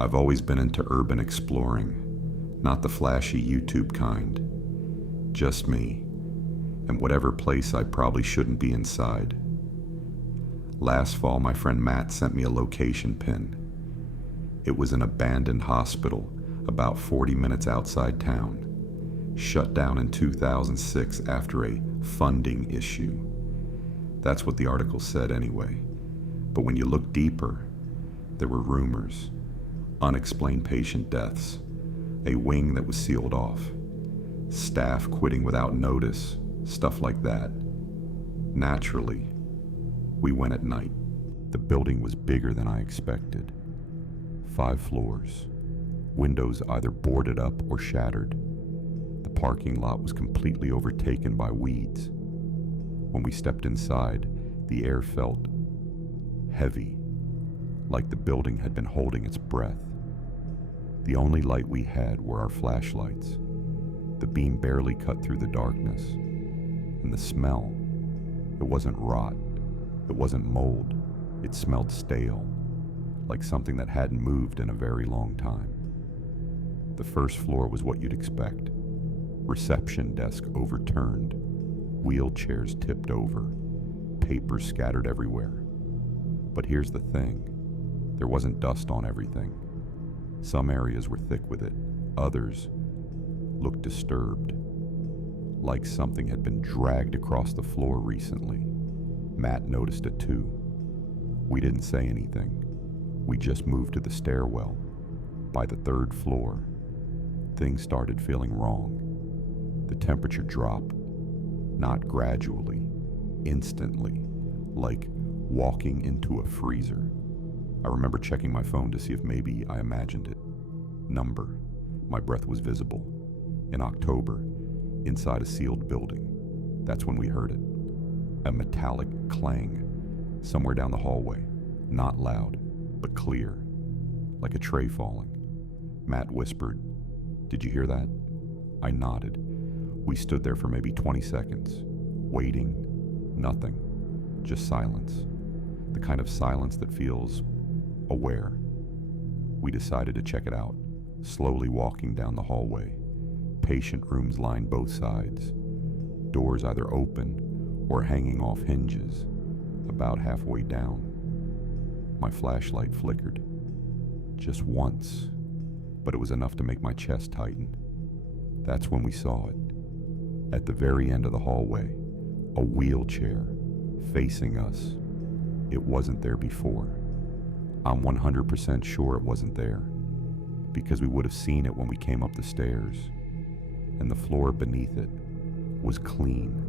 I've always been into urban exploring, not the flashy YouTube kind. Just me, and whatever place I probably shouldn't be inside. Last fall, my friend Matt sent me a location pin. It was an abandoned hospital about 40 minutes outside town, shut down in 2006 after a funding issue. That's what the article said anyway. But when you look deeper, there were rumors, unexplained patient deaths, a wing that was sealed off, staff quitting without notice, stuff like that. Naturally, we went at night. The building was bigger than I expected. 5 floors, windows either boarded up or shattered. The parking lot was completely overtaken by weeds. When we stepped inside, the air felt heavy, like the building had been holding its breath. The only light we had were our flashlights. The beam barely cut through the darkness. And the smell, it wasn't rot, it wasn't mold, it smelled stale, like something that hadn't moved in a very long time. The first floor was what you'd expect. Reception desk overturned, wheelchairs tipped over, papers scattered everywhere. But here's the thing, there wasn't dust on everything. Some areas were thick with it, others looked disturbed, like something had been dragged across the floor recently. Matt noticed it too. We didn't say anything. We just moved to the stairwell. By the 3rd floor, things started feeling wrong. The temperature dropped, not gradually, instantly, like walking into a freezer. I remember checking my phone to see if maybe I imagined it. Number. My breath was visible. In October, inside a sealed building. That's when we heard it. A metallic clang, somewhere down the hallway. Not loud, but clear, like a tray falling. Matt whispered, "Did you hear that?" I nodded. We stood there for maybe 20 seconds, waiting, nothing, just silence. The kind of silence that feels aware. We decided to check it out, slowly walking down the hallway. Patient rooms lined both sides, doors either open or hanging off hinges. About halfway down, my flashlight flickered. Just once, but it was enough to make my chest tighten. That's when we saw it. At the very end of the hallway, a wheelchair facing us. It wasn't there before. I'm 100% sure it wasn't there, because we would have seen it when we came up the stairs. And the floor beneath it was clean,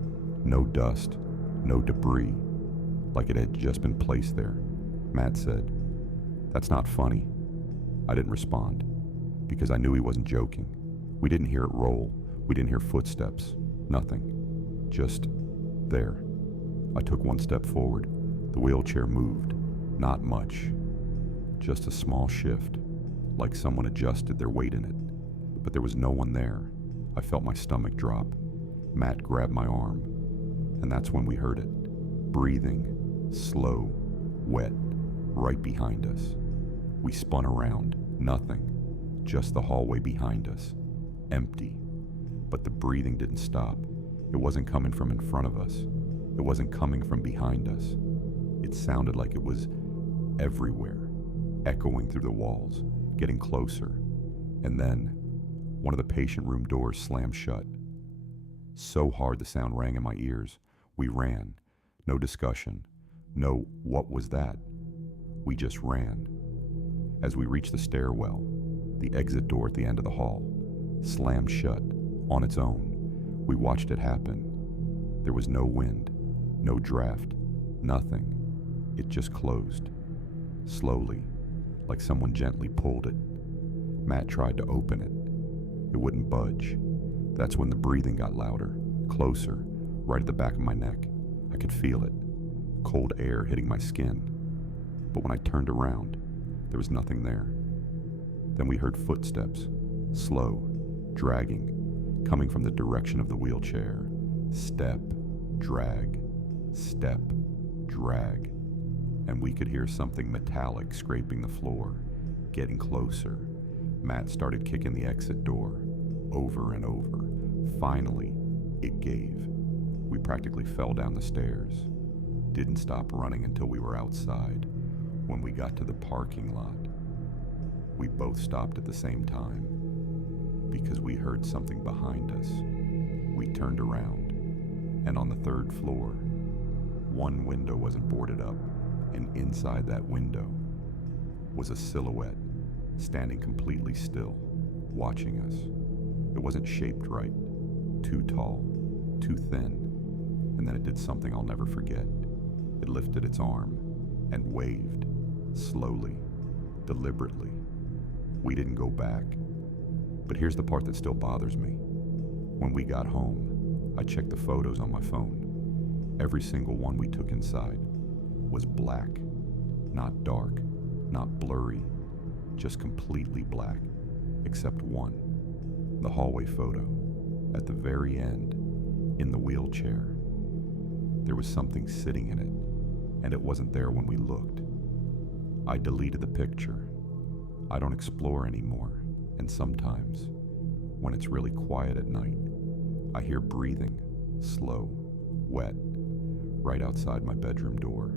no dust, no debris, like it had just been placed there. Matt said, "That's not funny." I didn't respond, because I knew he wasn't joking. We didn't hear it roll, we didn't hear footsteps, nothing, just there. I took one step forward. The wheelchair moved, not much, just a small shift, like someone adjusted their weight in it. But there was no one there. I felt my stomach drop. Matt grabbed my arm, and that's when we heard it. Breathing, slow, wet, right behind us. We spun around, nothing, just the hallway behind us, empty. But the breathing didn't stop. It wasn't coming from in front of us. It wasn't coming from behind us. It sounded like it was everywhere, echoing through the walls, getting closer. And then, one of the patient room doors slammed shut. So hard the sound rang in my ears. We ran. No discussion. No, what was that? We just ran. As we reached the stairwell, the exit door at the end of the hall slammed shut on its own. We watched it happen. There was no wind, no draft, nothing. It just closed. Slowly, like someone gently pulled it. Matt tried to open it. It wouldn't budge. That's when the breathing got louder, closer, right at the back of my neck. I could feel it, cold air hitting my skin. But when I turned around, there was nothing there. Then we heard footsteps, slow, dragging, coming from the direction of the wheelchair. Step, drag, step, drag. And we could hear something metallic scraping the floor, Getting closer, Matt started kicking the exit door over and over. Finally, it gave. We practically fell down the stairs. Didn't stop running until we were outside. When we got to the parking lot, we both stopped at the same time because we heard something behind us. We turned around, and on the third floor, one window wasn't boarded up, and inside that window was a silhouette standing completely still, watching us. It wasn't shaped right, too tall, too thin, and then it did something I'll never forget. It lifted its arm and waved, slowly, deliberately. We didn't go back. But here's the part that still bothers me. When we got home, I checked the photos on my phone. Every single one we took inside was black, not dark, not blurry, just completely black, except one, the hallway photo, at the very end, in the wheelchair. There was something sitting in it, and it wasn't there when we looked. I deleted the picture. I don't explore anymore, and sometimes, when it's really quiet at night, I hear breathing, slow, wet, right outside my bedroom door.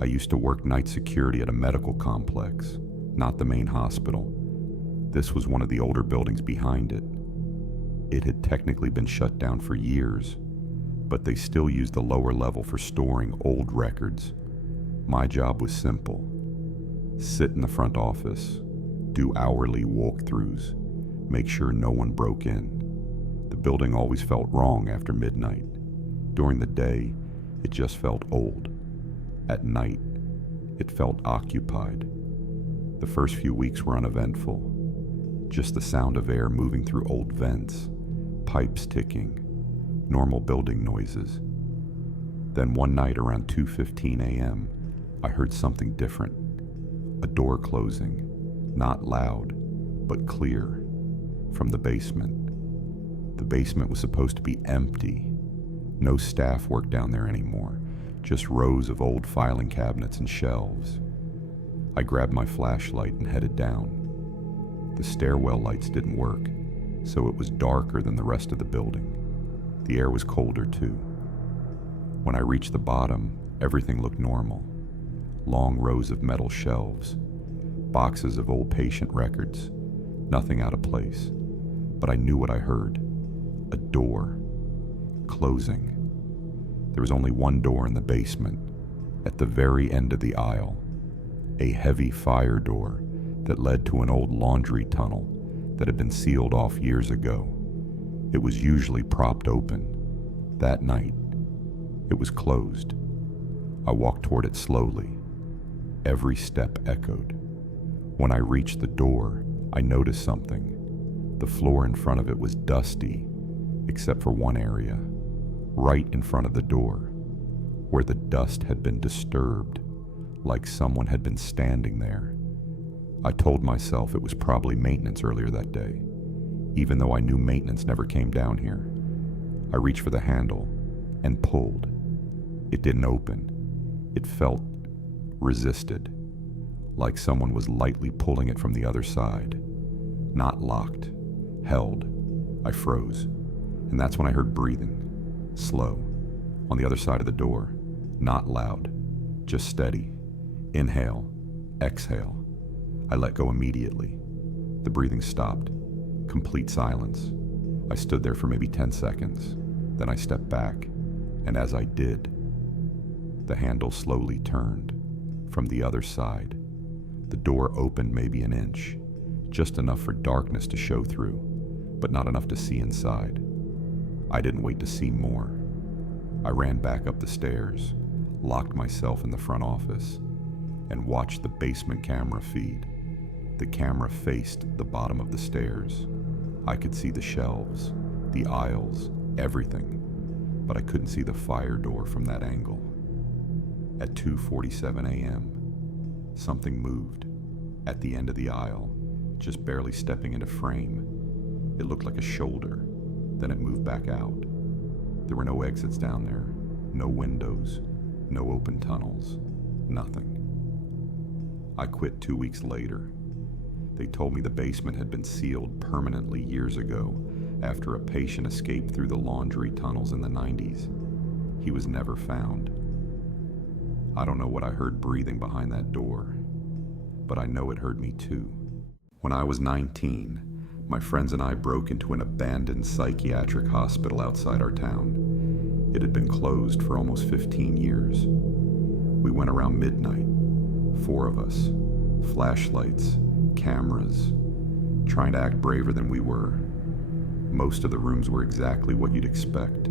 I used to work night security at a medical complex, not the main hospital. This was one of the older buildings behind it. It had technically been shut down for years, but they still used the lower level for storing old records. My job was simple. Sit in the front office, do hourly walkthroughs, make sure no one broke in. The building always felt wrong after midnight. During the day, it just felt old. At night, it felt occupied. The first few weeks were uneventful. Just the sound of air moving through old vents, pipes ticking, normal building noises. Then one night around 2:15 a.m., I heard something different. A door closing, not loud, but clear, from the basement. The basement was supposed to be empty. No staff worked down there anymore, just rows of old filing cabinets and shelves. I grabbed my flashlight and headed down. The stairwell lights didn't work, so it was darker than the rest of the building. The air was colder too. When I reached the bottom, everything looked normal. Long rows of metal shelves, boxes of old patient records, nothing out of place. But I knew what I heard. A door. Closing. There was only one door in the basement, at the very end of the aisle. A heavy fire door that led to an old laundry tunnel that had been sealed off years ago. It was usually propped open. That night, it was closed. I walked toward it slowly. Every step echoed. When I reached the door, I noticed something. The floor in front of it was dusty, except for one area, right in front of the door, where the dust had been disturbed, like someone had been standing there. I told myself it was probably maintenance earlier that day, even though I knew maintenance never came down here. I reached for the handle and pulled. It didn't open. It felt resisted, like someone was lightly pulling it from the other side. Not locked, held. I froze, and that's when I heard breathing, slow, on the other side of the door. Not loud, just steady. Inhale, exhale. I let go immediately. The breathing stopped. Complete silence. I stood there for maybe 10 seconds. Then I stepped back, and as I did, the handle slowly turned from the other side. The door opened maybe an inch, just enough for darkness to show through, but not enough to see inside. I didn't wait to see more. I ran back up the stairs, locked myself in the front office, and watched the basement camera feed. The camera faced the bottom of the stairs. I could see the shelves, the aisles, everything, but I couldn't see the fire door from that angle. At 2:47 a.m., something moved at the end of the aisle, just barely stepping into frame. It looked like a shoulder, then it moved back out. There were no exits down there, no windows, No open tunnels. Nothing. I quit 2 weeks later. They told me the basement had been sealed permanently years ago after a patient escaped through the laundry tunnels in the 90s. He was never found. I don't know what I heard breathing behind that door, but I know it heard me too. When I was 19, my friends and I broke into an abandoned psychiatric hospital outside our town. It had been closed for almost 15 years. We went around midnight, 4 of us, flashlights, cameras, trying to act braver than we were. Most of the rooms were exactly what you'd expect.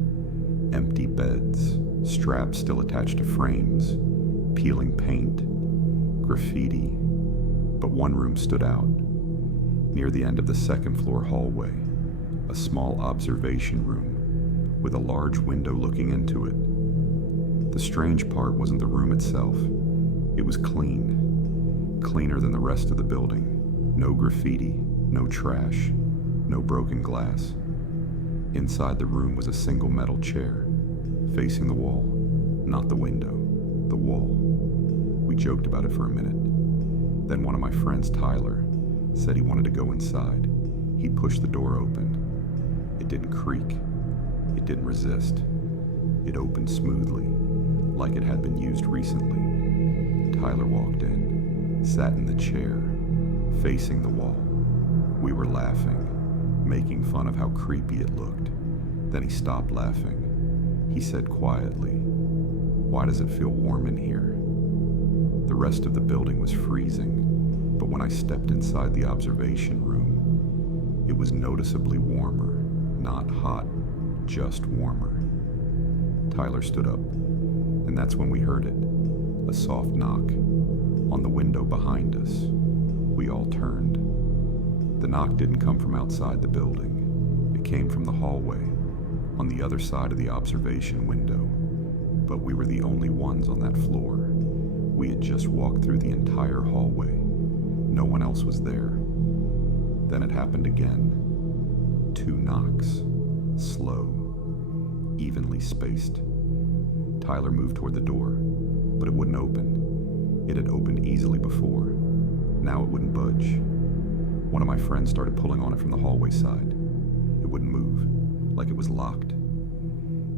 Empty beds, straps still attached to frames, peeling paint, graffiti. But one room stood out. Near the end of the second-floor hallway, a small observation room with a large window looking into it. The strange part wasn't the room itself. It was clean, cleaner than the rest of the building. No graffiti, no trash, no broken glass. Inside the room was a single metal chair, facing the wall, not the window, the wall. We joked about it for a minute. Then one of my friends, Tyler, said he wanted to go inside. He pushed the door open. It didn't creak. It didn't resist. It opened smoothly, like it had been used recently. Tyler walked in, sat in the chair, facing the wall. We were laughing, making fun of how creepy it looked. Then he stopped laughing. He said quietly, "Why does it feel warm in here?" The rest of the building was freezing, but when I stepped inside the observation room, it was noticeably warmer, not hot, just warmer. Tyler stood up, and that's when we heard it, a soft knock on the window behind us. We all turned. The knock didn't come from outside the building. It came from the hallway, on the other side of the observation window. But we were the only ones on that floor. We had just walked through the entire hallway. No one else was there. Then it happened again. 2 knocks, slow, evenly spaced. Tyler moved toward the door, but it wouldn't open. It had opened easily before. Now it wouldn't budge. One of my friends started pulling on it from the hallway side. It wouldn't move, like it was locked.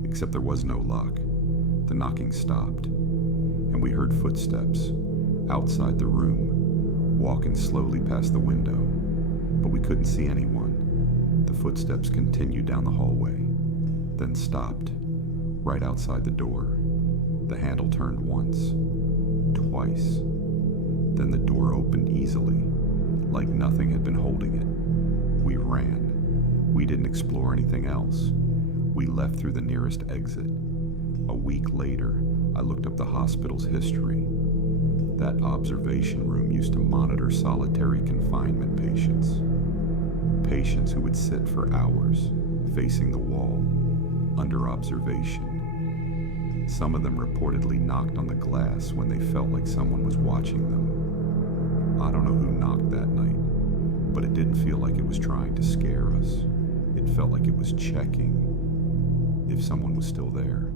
Except there was no lock. The knocking stopped, and we heard footsteps outside the room, walking slowly past the window, but we couldn't see anyone. The footsteps continued down the hallway, then stopped, right outside the door. The handle turned once, twice. Then the door opened easily, like nothing had been holding it. We ran. We didn't explore anything else. We left through the nearest exit. A week later, I looked up the hospital's history. That observation room used to monitor solitary confinement patients. Patients who would sit for hours, facing the wall, under observation. Some of them reportedly knocked on the glass when they felt like someone was watching them. I don't know who knocked that night, but it didn't feel like it was trying to scare us. It felt like it was checking if someone was still there.